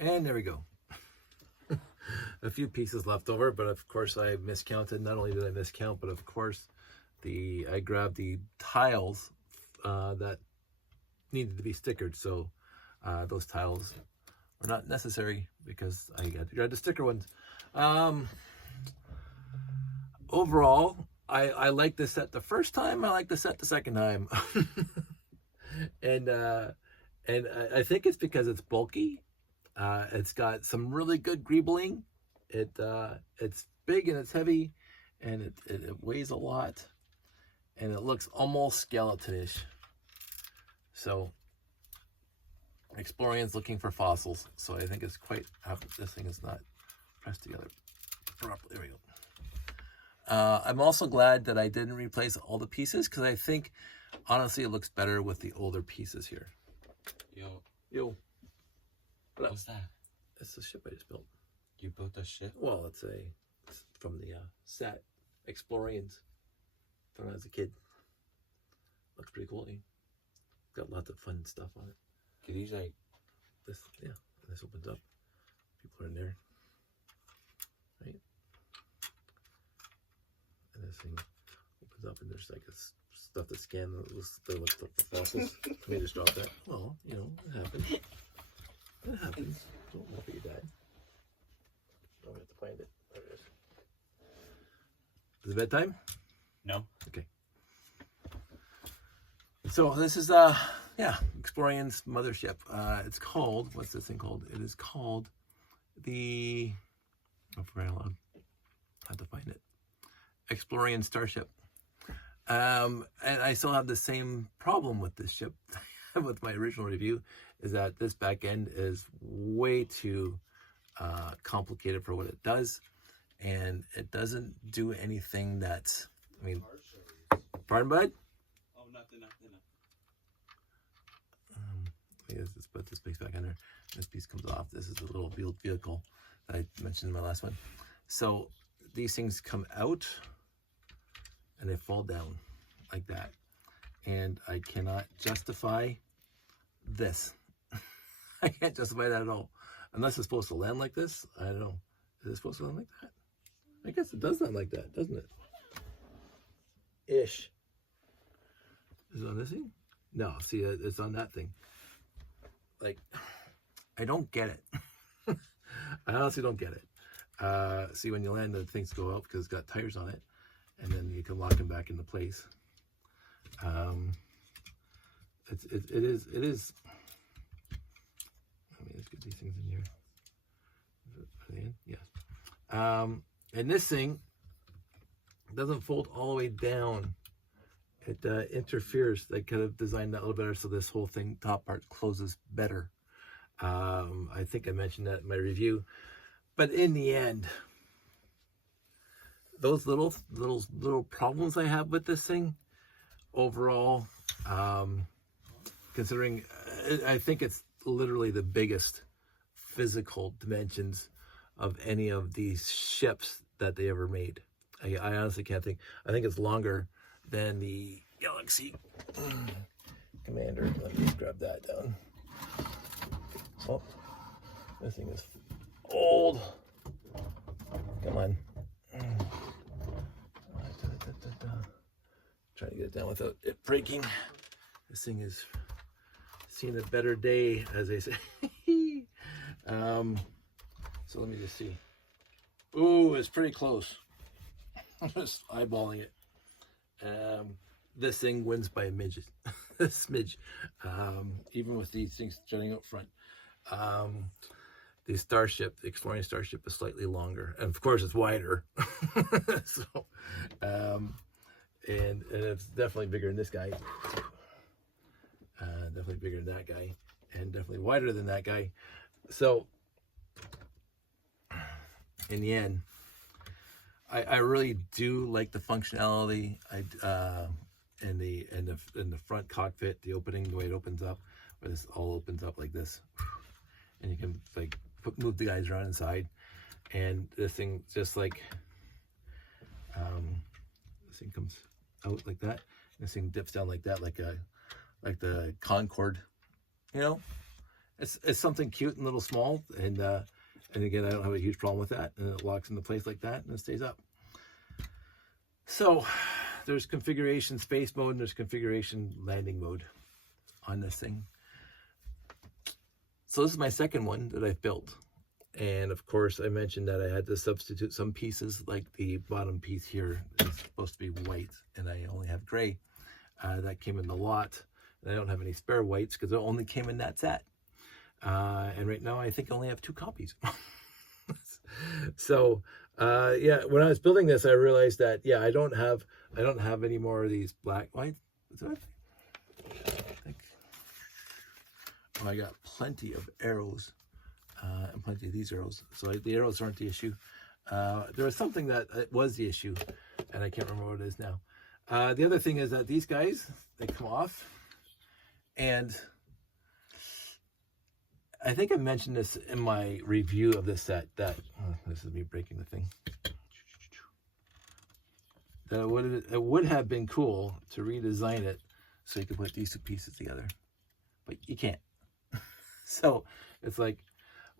And there we go. A few pieces left over, but of course I miscounted. Not only did I miscount, but of course I grabbed the tiles that needed to be stickered. So those tiles were not necessary because I had to grab the sticker ones. Overall, I like this set the first time. I like the set the second time. and I think it's because it's bulky. It's got some really good greebling. It's big and it's heavy, and it weighs a lot, and it looks almost skeletonish. So Explorien's looking for fossils, so I think it's quite, this thing is not pressed together properly. There we go. I'm also glad that I didn't replace all the pieces, because I think honestly it looks better with the older pieces here. Yo. What's that? It's the ship I just built. You built a ship? Well, it's from the set Exploriens from when I was a kid. Looks pretty cool. Got lots of fun stuff on it. Could these like this? Yeah, this opens up. People are in there, right? And this thing opens up, and there's like stuff to scan the fossils. Let me just drop that. Well, you know, it happens. It happens. Don't look at your dad. Don't have to find it. There it is. Is it bedtime? No. Okay. So this is Explorien's mothership. It's called, what's this thing called? It is called the, oh, for crying out loud, I have to find it. Explorien Starship. And I still have the same problem with this ship with my original review, is that this back end is way too complicated for what it does, and it doesn't do anything that's, I mean, pardon, bud? Oh, nothing. Let's put this piece back under. This piece comes off. This is a little wheeled vehicle that I mentioned in my last one. So these things come out and they fall down like that. And I cannot justify this. I can't justify that at all. Unless it's supposed to land like this. I don't know. Is it supposed to land like that? I guess it does land like that, doesn't it? Ish. Is it on this thing? No, see, it's on that thing. Like, I don't get it. I honestly don't get it. See, when you land, the things go out because it's got tires on it, and then you can lock them back into place. It is. Let me just get these things in here. Are they in? Yes. And this thing doesn't fold all the way down. It interferes. They could have designed that a little better so this whole thing, top part, closes better. I think I mentioned that in my review. But in the end, those little problems I have with this thing, overall, considering I think it's literally the biggest physical dimensions of any of these ships that they ever made. I honestly can't think. I think it's longer than the Galaxy Commander. Let me just grab that down. Oh, this thing is old. Come on. Trying to get it down without it breaking. This thing is seen a better day, as they say. So let me just see. Ooh, it's pretty close. I'm just eyeballing it. This thing wins by a midget, a smidge, even with these things jutting up front. The Starship, the Explorien Starship, is slightly longer, and of course it's wider. So, and it's definitely bigger than this guy. Definitely bigger than that guy, and definitely wider than that guy. So, in the end, I really do like the functionality. In the front cockpit, the opening, the way it opens up, where this all opens up like this, and you can like move the guys around inside, and this thing just like this thing comes out like that. This thing dips down like that, like the Concorde, you know, it's something cute and little small, and again, I don't have a huge problem with that, and it locks into place like that, and it stays up. So there's configuration space mode, and there's configuration landing mode on this thing. So this is my second one that I've built. And of course, I mentioned that I had to substitute some pieces, like the bottom piece here is supposed to be white, and I only have gray. That came in the lot, and I don't have any spare whites because it only came in that set. And right now, I think I only have 2 copies. So, yeah, when I was building this, I realized that, yeah, I don't have any more of these black whites. I got plenty of arrows. And plenty of these arrows, so the arrows aren't the issue. There was something that was the issue, and I can't remember what it is now. The other thing is that these guys, they come off, and I think I mentioned this in my review of this set, that this is me breaking the thing, that it would have been cool to redesign it so you could put these 2 pieces together, but you can't. So it's like,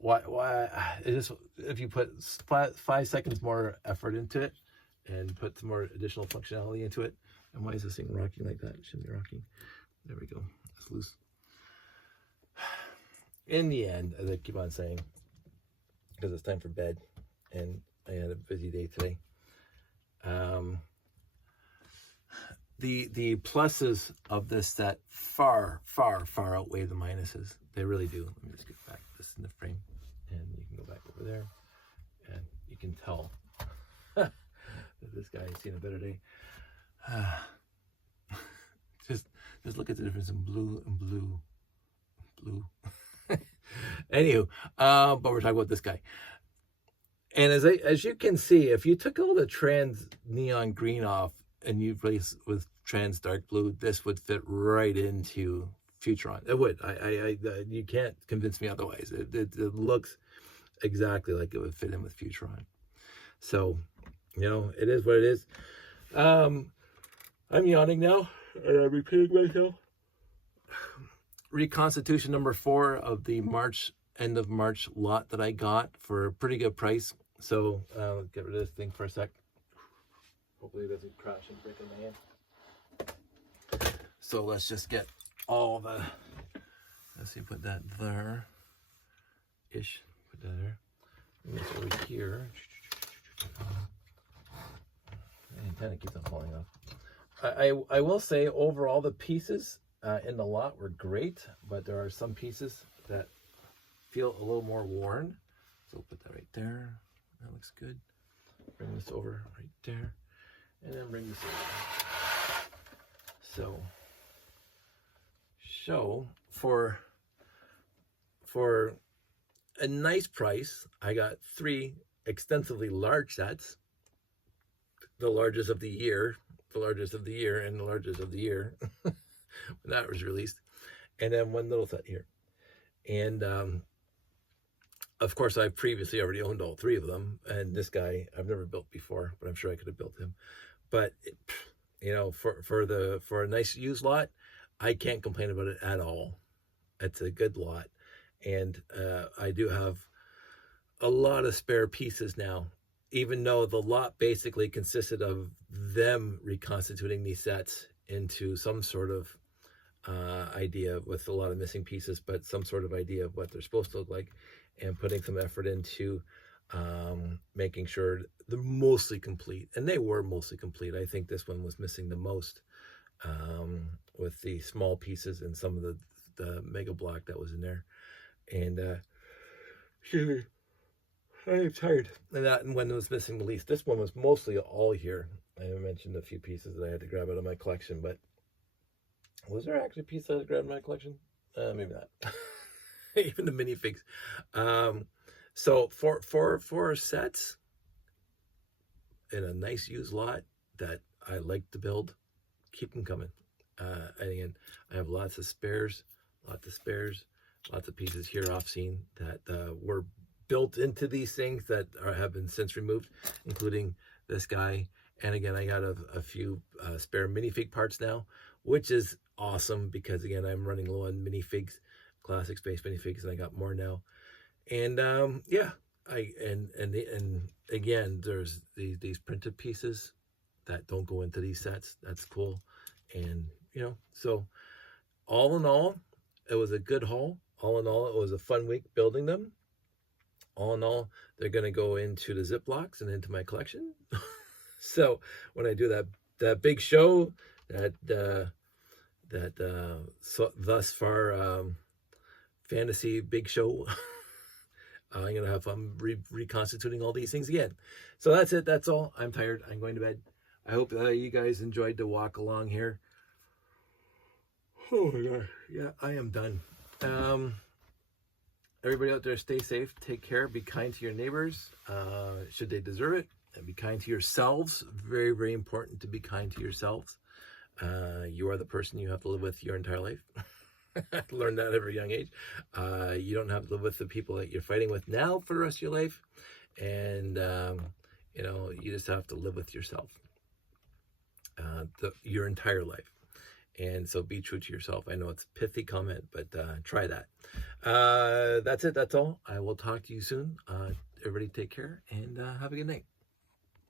why it just, if you put 5 seconds more effort into it and put some more additional functionality into it. And why is this thing rocking like that? It shouldn't be rocking. There we go. It's loose. In the end, as I keep on saying, because it's time for bed and I had a busy day today, the pluses of this set far outweigh the minuses. They really do. Let me just get back this in the frame, and you can go back over there, and you can tell that this guy has seen a better day. Just look at the difference in blue and blue. Anywho, but we're talking about this guy. And as you can see, if you took all the trans neon green off and you replace with trans dark blue, this would fit right into Futuron. It would. You can't convince me otherwise. It looks exactly like it would fit in with Futuron. So, you know, it is what it is. I'm yawning now, and I'm repeating myself. Reconstitution number 4 of the end of March lot that I got for a pretty good price. So let's get rid of this thing for a sec. Hopefully it doesn't crash and break in my hand. So let's just get all the, let's see, put that there ish, put that there, and this over here. The antenna keeps on falling off. I will say overall the pieces in the lot were great, but there are some pieces that feel a little more worn. So put that right there. That looks good. Bring this over right there, and then bring this over. So for a nice price, I got 3 extensively large sets. The largest of the year, and the largest of the year when that was released, and then 1 little set here. And of course, I've previously already owned all 3 of them, and this guy I've never built before, but I'm sure I could have built him. But you know, for a nice used lot, I can't complain about it at all. It's a good lot, and I do have a lot of spare pieces now, even though the lot basically consisted of them reconstituting these sets into some sort of idea with a lot of missing pieces, but some sort of idea of what they're supposed to look like, and putting some effort into making sure they're mostly complete. And they were mostly complete. I think this one was missing the most, with the small pieces and some of the mega block that was in there. And excuse me, I am tired. And that one was missing the least. This one was mostly all here. I mentioned a few pieces that I had to grab out of my collection, but was there actually a piece that I grabbed in my collection? Maybe not. Even the minifigs. So for sets in a nice used lot that I like to build, keep them coming. And again, I have lots of spares, lots of pieces here off scene that were built into these things that have been since removed, including this guy. And again, I got a few spare minifig parts now, which is awesome because again, I'm running low on minifigs, classic space minifigs, and I got more now. And yeah, and again, there's these printed pieces that don't go into these sets. That's cool. And so all in all, it was a good haul. All in all, it was a fun week building them. All in all, they're going to go into the Ziplocs and into my collection. So when I do that big show, that so thus far fantasy big show, I'm going to have fun reconstituting all these things again. So that's it. That's all. I'm tired. I'm going to bed. I hope you guys enjoyed the walk along here. Oh my God. Yeah, I am done. Everybody out there, stay safe. Take care. Be kind to your neighbors, should they deserve it. And be kind to yourselves. Very, very important to be kind to yourselves. You are the person you have to live with your entire life. I learned that at a very young age. You don't have to live with the people that you're fighting with now for the rest of your life. And, you just have to live with yourself your entire life. And so be true to yourself. I know it's a pithy comment, but try that. That's it. That's all. I will talk to you soon. Everybody take care and have a good night.